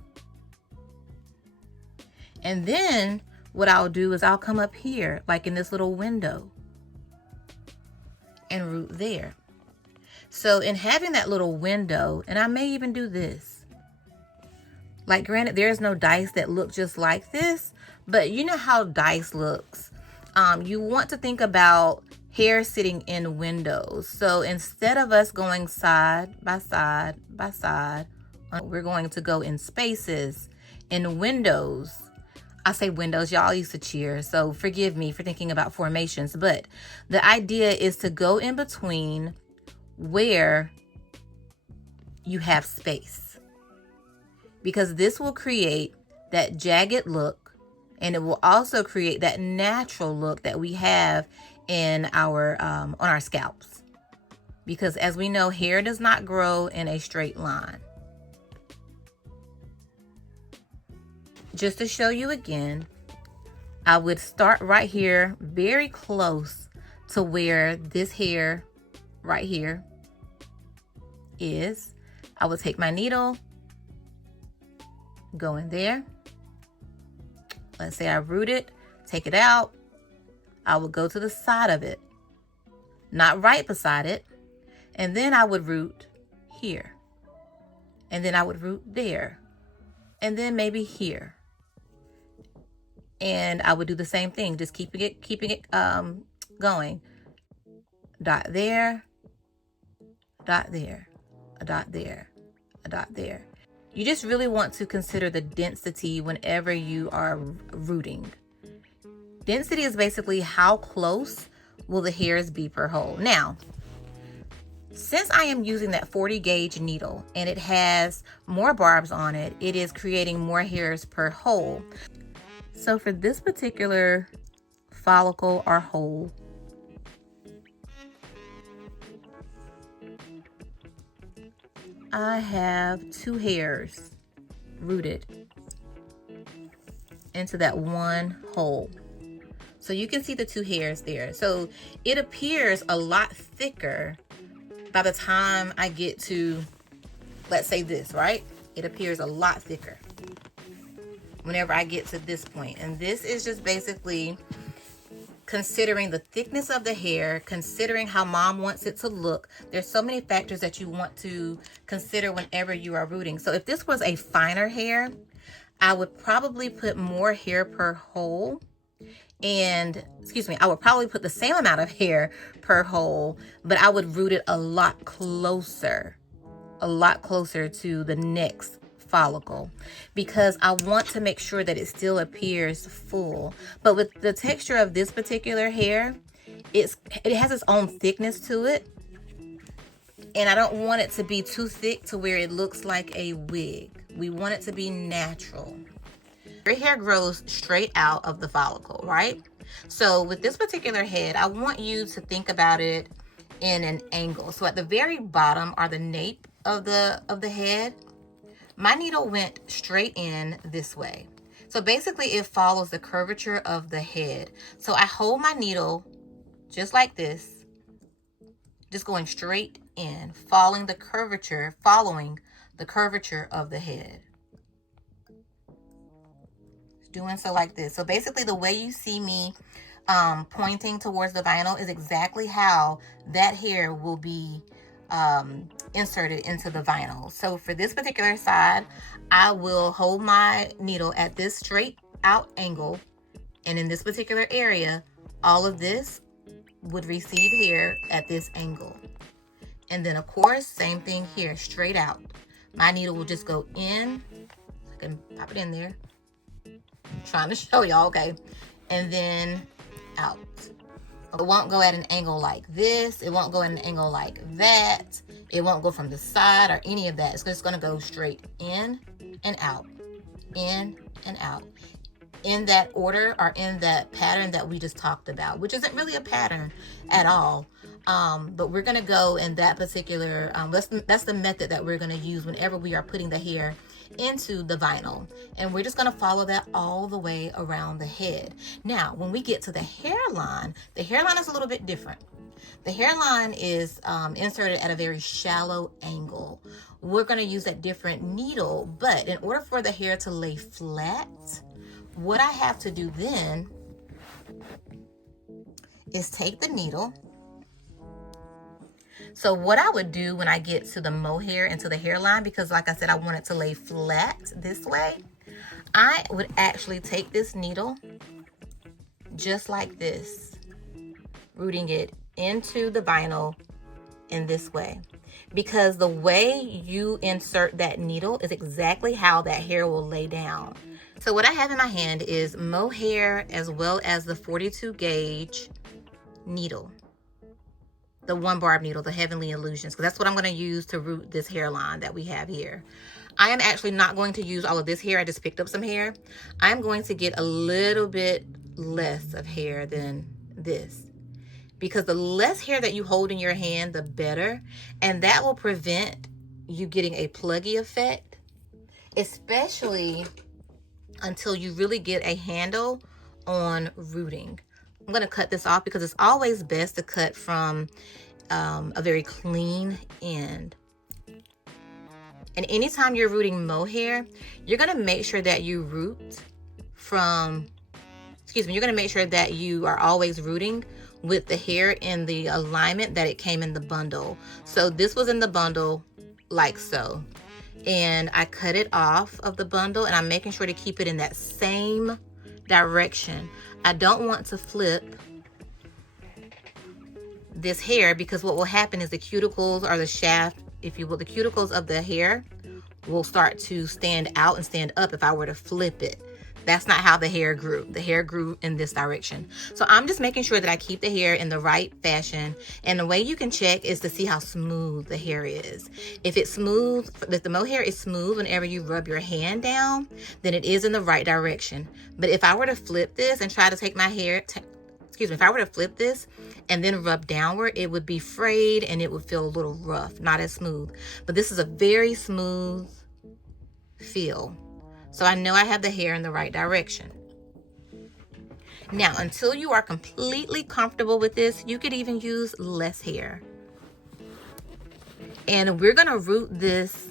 And then what I'll do is I'll come up here, like in this little window, and root there. So in having that little window, and I may even do this. Like granted, there's no dice that look just like this, but you know how dice looks. You want to think about hair sitting in windows. So instead of us going side by side by side, we're going to go in spaces, in windows. I say windows, y'all used to cheer, so forgive me for thinking about formations, but the idea is to go in between where you have space, because this will create that jagged look, and it will also create that natural look that we have in our on our scalps, because as we know, hair does not grow in a straight line. Just to show you again, I would start right here, very close to where this hair right here is. I would take my needle, go in there. Let's say I root it, take it out. I would go to the side of it, not right beside it. And then I would root here. And then I would root there. And then maybe here. And I would do the same thing, just keeping it going. Dot there, dot there, a dot there, a dot there. You just really want to consider the density whenever you are rooting. Density is basically how close will the hairs be per hole. Now, since I am using that 40 gauge needle and it has more barbs on it, it is creating more hairs per hole. So for this particular follicle or hole, I have 2 hairs rooted into that one hole. So you can see the 2 hairs there. So it appears a lot thicker by the time I get to, let's say this, right? It appears a lot thicker whenever I get to this point. And this is just basically considering the thickness of the hair, considering how mom wants it to look. There's so many factors that you want to consider whenever you are rooting. So if this was a finer hair, I would probably put more hair per hole. And, excuse me, I would probably put the same amount of hair per hole, but I would root it a lot closer to the next follicle, because I want to make sure that it still appears full. But with the texture of this particular hair, it has its own thickness to it, and I don't want it to be too thick to where it looks like a wig. We want it to be natural. Your hair grows straight out of the follicle, right? So with this particular head, I want you to think about it in an angle. So at the very bottom are the nape of the head. My needle went straight in this way. So basically it follows the curvature of the head. So I hold my needle just like this, just going straight in, following the curvature of the head. Doing so like this. So basically the way you see me pointing towards the vinyl is exactly how that hair will be inserted into the vinyl. So for this particular side, I will hold my needle at this straight out angle, and in this particular area, all of this would receive hair at this angle. And then of course, same thing here, straight out. My needle will just go in. I can pop it in there. I'm trying to show y'all, okay? And then out. It won't go at an angle like this. It won't go at an angle like that. It won't go from the side or any of that. It's just gonna go straight in and out, in and out, in that order or in that pattern that we just talked about, which isn't really a pattern at all. But we're gonna go in that particular, that's the method that we're gonna use whenever we are putting the hair into the vinyl, and we're just going to follow that all the way around the head. Now when we get to the hairline is a little bit different. The hairline is inserted at a very shallow angle. We're going to use a different needle, but in order for the hair to lay flat, what I have to do then is take the needle. So what I would do when I get to the mohair and to the hairline, because like I said, I want it to lay flat this way, I would actually take this needle just like this, rooting it into the vinyl in this way. Because the way you insert that needle is exactly how that hair will lay down. So what I have in my hand is mohair as well as the 42 gauge needle. The 1 barb needle, the Heavenly Illusions, because that's what I'm going to use to root this hairline that we have here. I am actually not going to use all of this hair. I just picked up some hair. I'm going to get a little bit less of hair than this, because the less hair that you hold in your hand, the better, and that will prevent you getting a pluggy effect, especially until you really get a handle on rooting. I'm going to cut this off because it's always best to cut from a very clean end. And anytime you're rooting mohair, you're going to make sure that you root from, you're going to make sure that you are always rooting with the hair in the alignment that it came in the bundle. So this was in the bundle like so. And I cut it off of the bundle, and I'm making sure to keep it in that same direction. I don't want to flip this hair, because what will happen is the cuticles, or the shaft, if you will, the cuticles of the hair will start to stand out and stand up if I were to flip it. That's not how the hair grew. The hair grew in this direction. So I'm just making sure that I keep the hair in the right fashion. And the way you can check is to see how smooth the hair is. If it's smooth, if the mohair is smooth whenever you rub your hand down, then it is in the right direction. But if I were to flip this and try to take my hair, if I were to flip this and then rub downward, it would be frayed and it would feel a little rough, not as smooth. But this is a very smooth feel. So I know I have the hair in the right direction. Now, until you are completely comfortable with this, you could even use less hair. And we're gonna root this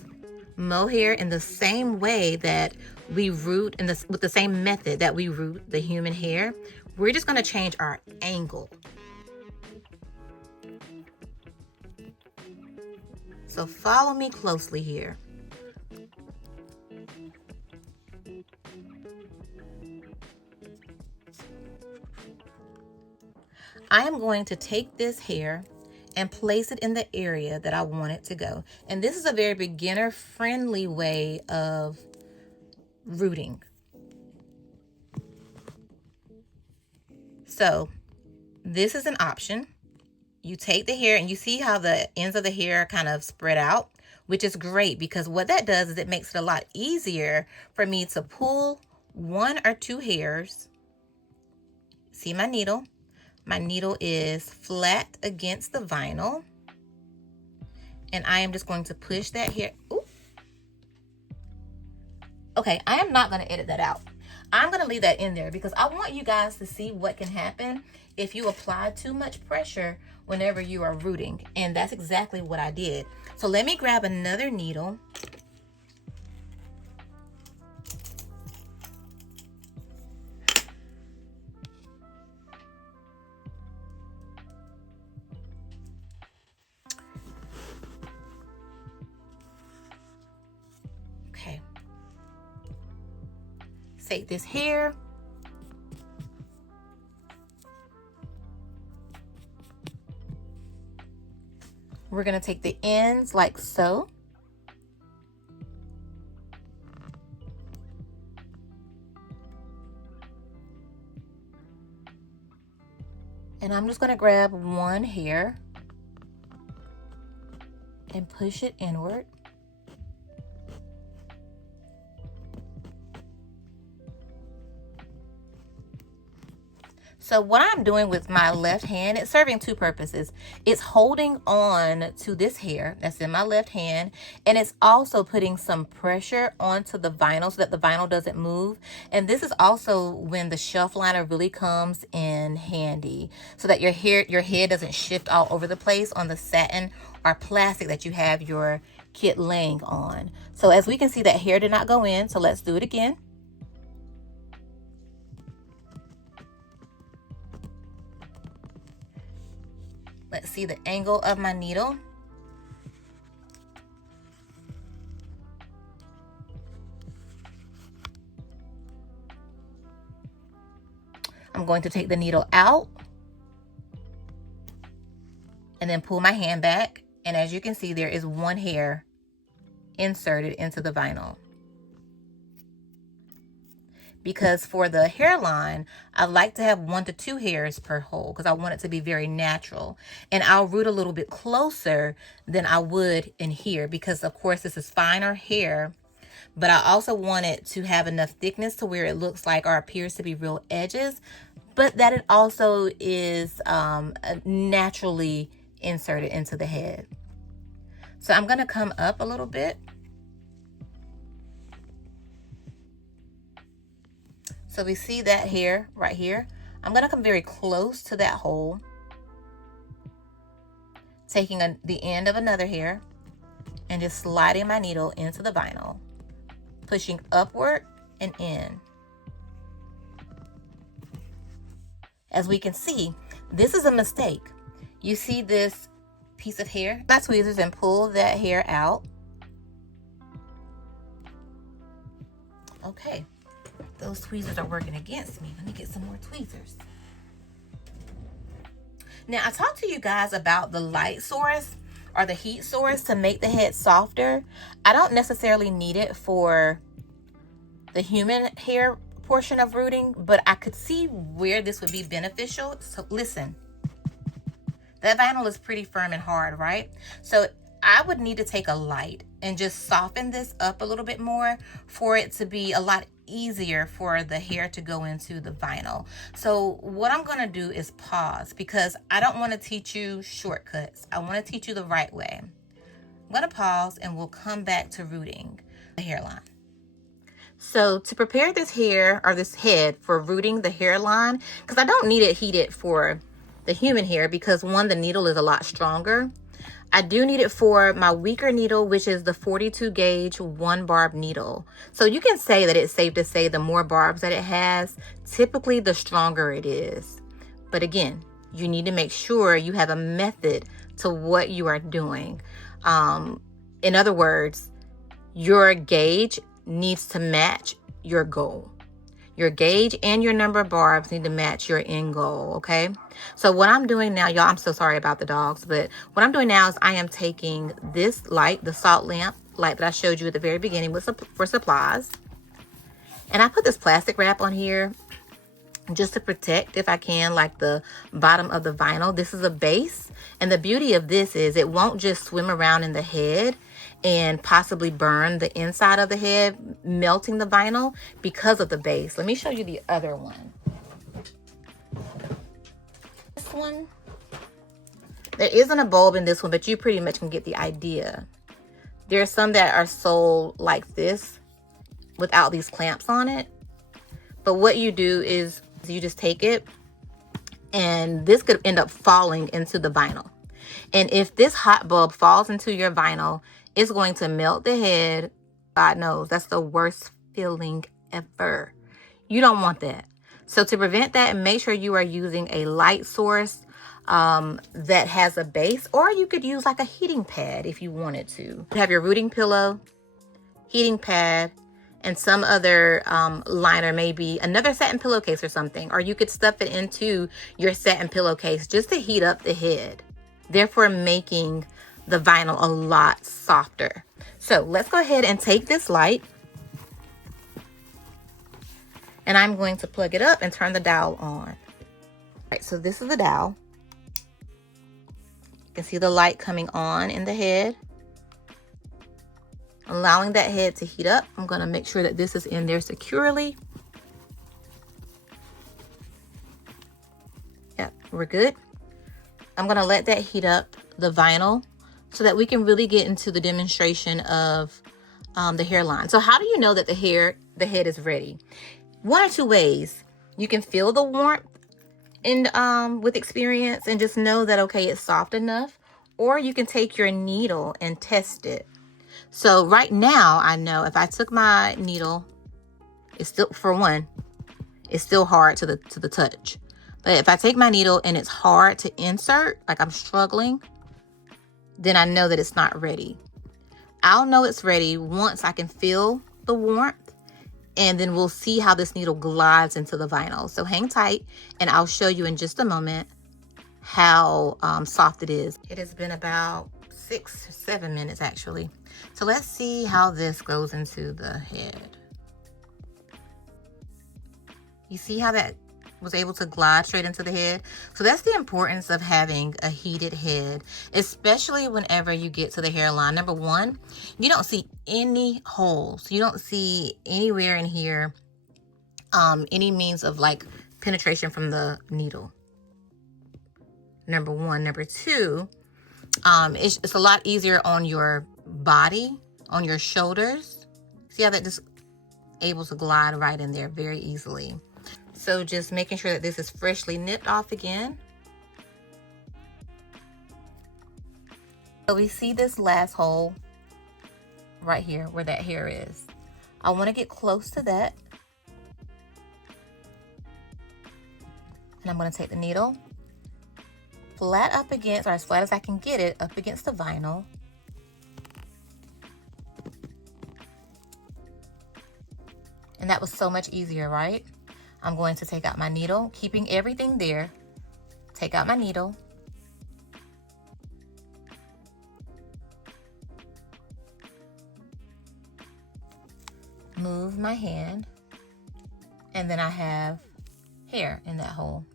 mohair in the same way that we root with the same method that we root the human hair. We're just gonna change our angle. So follow me closely here. I am going to take this hair and place it in the area that I want it to go. And this is a very beginner friendly way of rooting. So this is an option. You take the hair and you see how the ends of the hair kind of spread out, which is great because what that does is it makes it a lot easier for me to pull 1 or 2 hairs. See my needle? My needle is flat against the vinyl. And I am just going to push that hair. Ooh. Okay, I am not going to edit that out. I'm going to leave that in there because I want you guys to see what can happen if you apply too much pressure whenever you are rooting. And that's exactly what I did. So let me grab another needle. Okay. Take this hair. We're going to take the ends like so. And I'm just going to grab 1 hair and push it inward. So what I'm doing with my left hand, it's serving 2 purposes. It's holding on to this hair that's in my left hand, and it's also putting some pressure onto the vinyl so that the vinyl doesn't move. And this is also when the shelf liner really comes in handy so that your head doesn't shift all over the place on the satin or plastic that you have your kit laying on. So as we can see, that hair did not go in, so let's do it again. Let's see the angle of my needle. I'm going to take the needle out and then pull my hand back. And as you can see, there is 1 hair inserted into the vinyl. Because for the hairline, I like to have 1 to 2 hairs per hole because I want it to be very natural. And I'll root a little bit closer than I would in here because, of course, this is finer hair. But I also want it to have enough thickness to where it looks like or appears to be real edges, but that it also is naturally inserted into the head. So I'm going to come up a little bit. So we see that hair right here. I'm going to come very close to that hole, taking the end of another hair and just sliding my needle into the vinyl, pushing upward and in. As we can see, this is a mistake. You see this piece of hair? My tweezers and pull that hair out. Okay. Those tweezers are working against me. Let me get some more tweezers. Now, I talked to you guys about the light source or the heat source to make the head softer. I don't necessarily need it for the human hair portion of rooting, but I could see where this would be beneficial. So listen, that vinyl is pretty firm and hard, right? So I would need to take a light and just soften this up a little bit more for it to be a lot easier for the hair to go into the vinyl. So what I'm going to do is pause because I don't want to teach you shortcuts. I want to teach you the right way. I'm going to pause and we'll come back to rooting the hairline. So to prepare this hair or this head for rooting the hairline, because I don't need it heated for the human hair because 1, the needle is a lot stronger. I do need it for my weaker needle, which is the 42 gauge 1 barb needle. So you can say that it's safe to say the more barbs that it has, typically the stronger it is. But again, you need to make sure you have a method to what you are doing. In other words, your gauge needs to match your goal. Your gauge and your number of barbs need to match your end goal, okay? So what I'm doing now, y'all, I'm so sorry about the dogs, but what I'm doing now is I am taking this light, the salt lamp light that I showed you at the very beginning for supplies. And I put this plastic wrap on here just to protect, if I can, like the bottom of the vinyl. This is a base, and the beauty of this is it won't just swim around in the head and possibly burn the inside of the head, melting the vinyl because of the base. Let me show you the other one. This one, there isn't a bulb in this one, but you pretty much can get the idea. There are some that are sold like this without these clamps on it. But what you do is you just take it, and this could end up falling into the vinyl. And if this hot bulb falls into your vinyl, it's going to melt the head. God knows, that's the worst feeling ever. You don't want that. So to prevent that, make sure you are using a light source that has a base, or you could use like a heating pad if you wanted to. Have your rooting pillow, heating pad, and some other liner, maybe another satin pillowcase or something, or you could stuff it into your satin pillowcase just to heat up the head, therefore making the vinyl a lot softer. So let's go ahead and take this light, and I'm going to plug it up and turn the dial on. All right, so this is the dial. You can see the light coming on in the head, allowing that head to heat up. I'm going to make sure that this is in there securely. Yep, we're good. I'm going to let that heat up the vinyl so that we can really get into the demonstration of the hairline. So how do you know that the head is ready? One or two ways. You can feel the warmth with experience and just know that, okay, it's soft enough. Or you can take your needle and test it. So right now, I know if I took my needle, it's still, for one, it's still hard to the touch. But if I take my needle and it's hard to insert, like I'm struggling, then I know that it's not ready. I'll know it's ready once I can feel the warmth, and then we'll see how this needle glides into the vinyl. So hang tight, and I'll show you in just a moment how soft it is. It has been about 6 or 7 minutes actually. So let's see how this goes into the head. You see how that was able to glide straight into the head? So that's the importance of having a heated head, especially whenever you get to the hairline. Number one, you don't see any holes. You don't see anywhere in here any means of like penetration from the needle. Number one. Number two, it's a lot easier on your body, on your shoulders. See how that just able to glide right in there very easily. So just making sure that this is freshly nipped off again. So we see this last hole right here where that hair is. I want to get close to that. And I'm going to take the needle flat up against, or as flat as I can get it, up against the vinyl. And that was so much easier, right? I'm going to take out my needle, keeping everything there. Take out my needle. Move my hand. And then I have hair in that hole.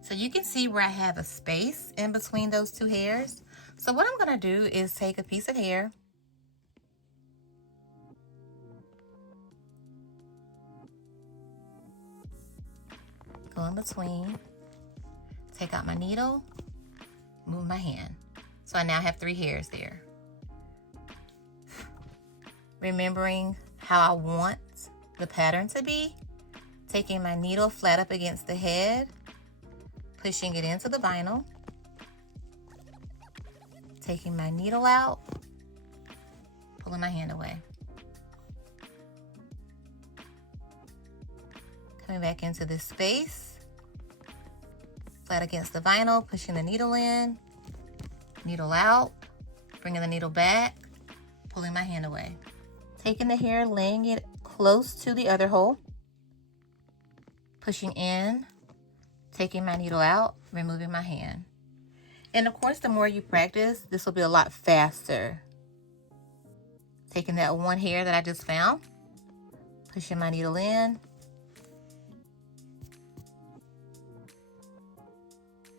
So you can see where I have a space in between those two hairs. So what I'm going to do is take a piece of hair, go in between, take out my needle, move my hand. So I now have 3 hairs there. Remembering how I want the pattern to be, taking my needle flat up against the head, pushing it into the vinyl, taking my needle out, pulling my hand away. Coming back into this space, flat against the vinyl, pushing the needle in, needle out, bringing the needle back, pulling my hand away. Taking the hair, laying it close to the other hole. pushing in, taking my needle out, removing my hand. And of course, the more you practice, this will be a lot faster. Taking that one hair that I just found, pushing my needle in,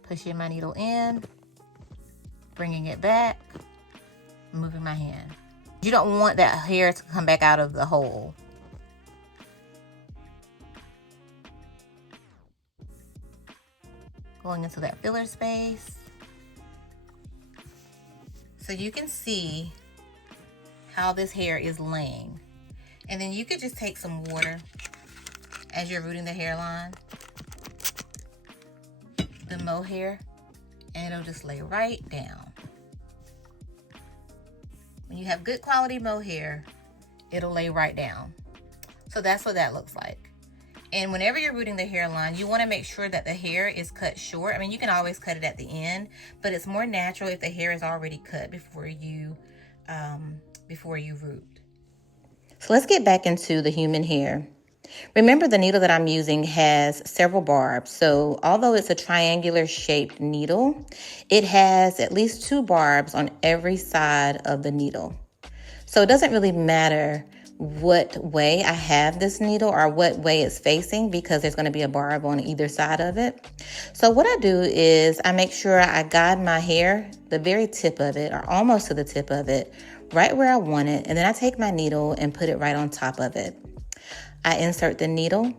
pushing my needle in, bringing it back, moving my hand. You don't want that hair to come back out of the hole. Going into that filler space. So you can see how this hair is laying. And then you could just take some water as you're rooting the hairline, the mohair, and it'll just lay right down. When you have good quality mohair, it'll lay right down. So that's what that looks like. And whenever you're rooting the hairline, you want to make sure that the hair is cut short. I mean, you can always cut it at the end, but it's more natural if the hair is already cut before you root. So let's get back into the human hair. Remember, the needle that I'm using has several barbs. So although it's a triangular shaped needle, it has at least 2 barbs on every side of the needle. So it doesn't really matter what way I have this needle or what way it's facing, because there's going to be a barb on either side of it. So what I do is I make sure I guide my hair, the very tip of it, or almost to the tip of it, right where I want it, and then I take my needle and put it right on top of it. I insert the needle,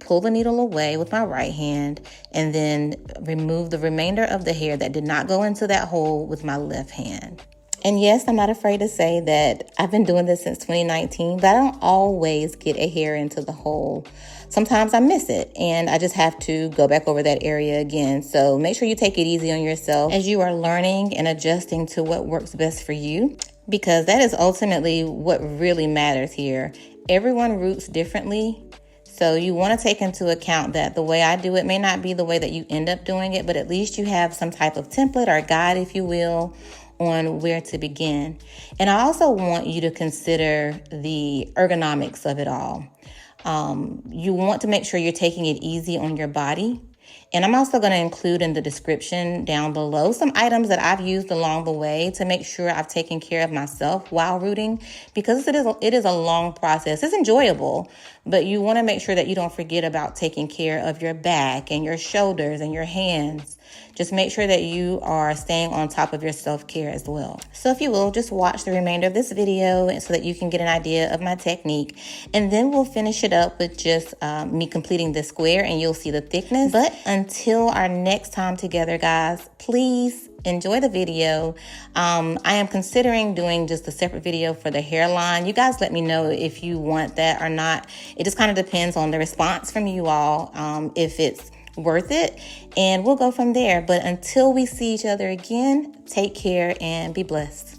pull the needle away with my right hand, and then remove the remainder of the hair that did not go into that hole with my left hand. And yes, I'm not afraid to say that I've been doing this since 2019, but I don't always get a hair into the hole. Sometimes I miss it, and I just have to go back over that area again. So make sure you take it easy on yourself as you are learning and adjusting to what works best for you, because that is ultimately what really matters here. Everyone roots differently. So you want to take into account that the way I do it may not be the way that you end up doing it, but at least you have some type of template or guide, if you will, on where to begin. And I also want you to consider the ergonomics of it all. You want to make sure you're taking it easy on your body. And I'm also going to include in the description down below some items that I've used along the way to make sure I've taken care of myself while rooting, because it is a long process. It's enjoyable, but you want to make sure that you don't forget about taking care of your back and your shoulders and your hands. Just make sure that you are staying on top of your self-care as well. So if you will, just watch the remainder of this video so that you can get an idea of my technique. And then we'll finish it up with just me completing the square, and you'll see the thickness. But until our next time together, guys, please enjoy the video. I am considering doing just a separate video for the hairline. You guys let me know if you want that or not. It just kind of depends on the response from you all, if it's worth it, and we'll go from there. But until we see each other again, take care and be blessed.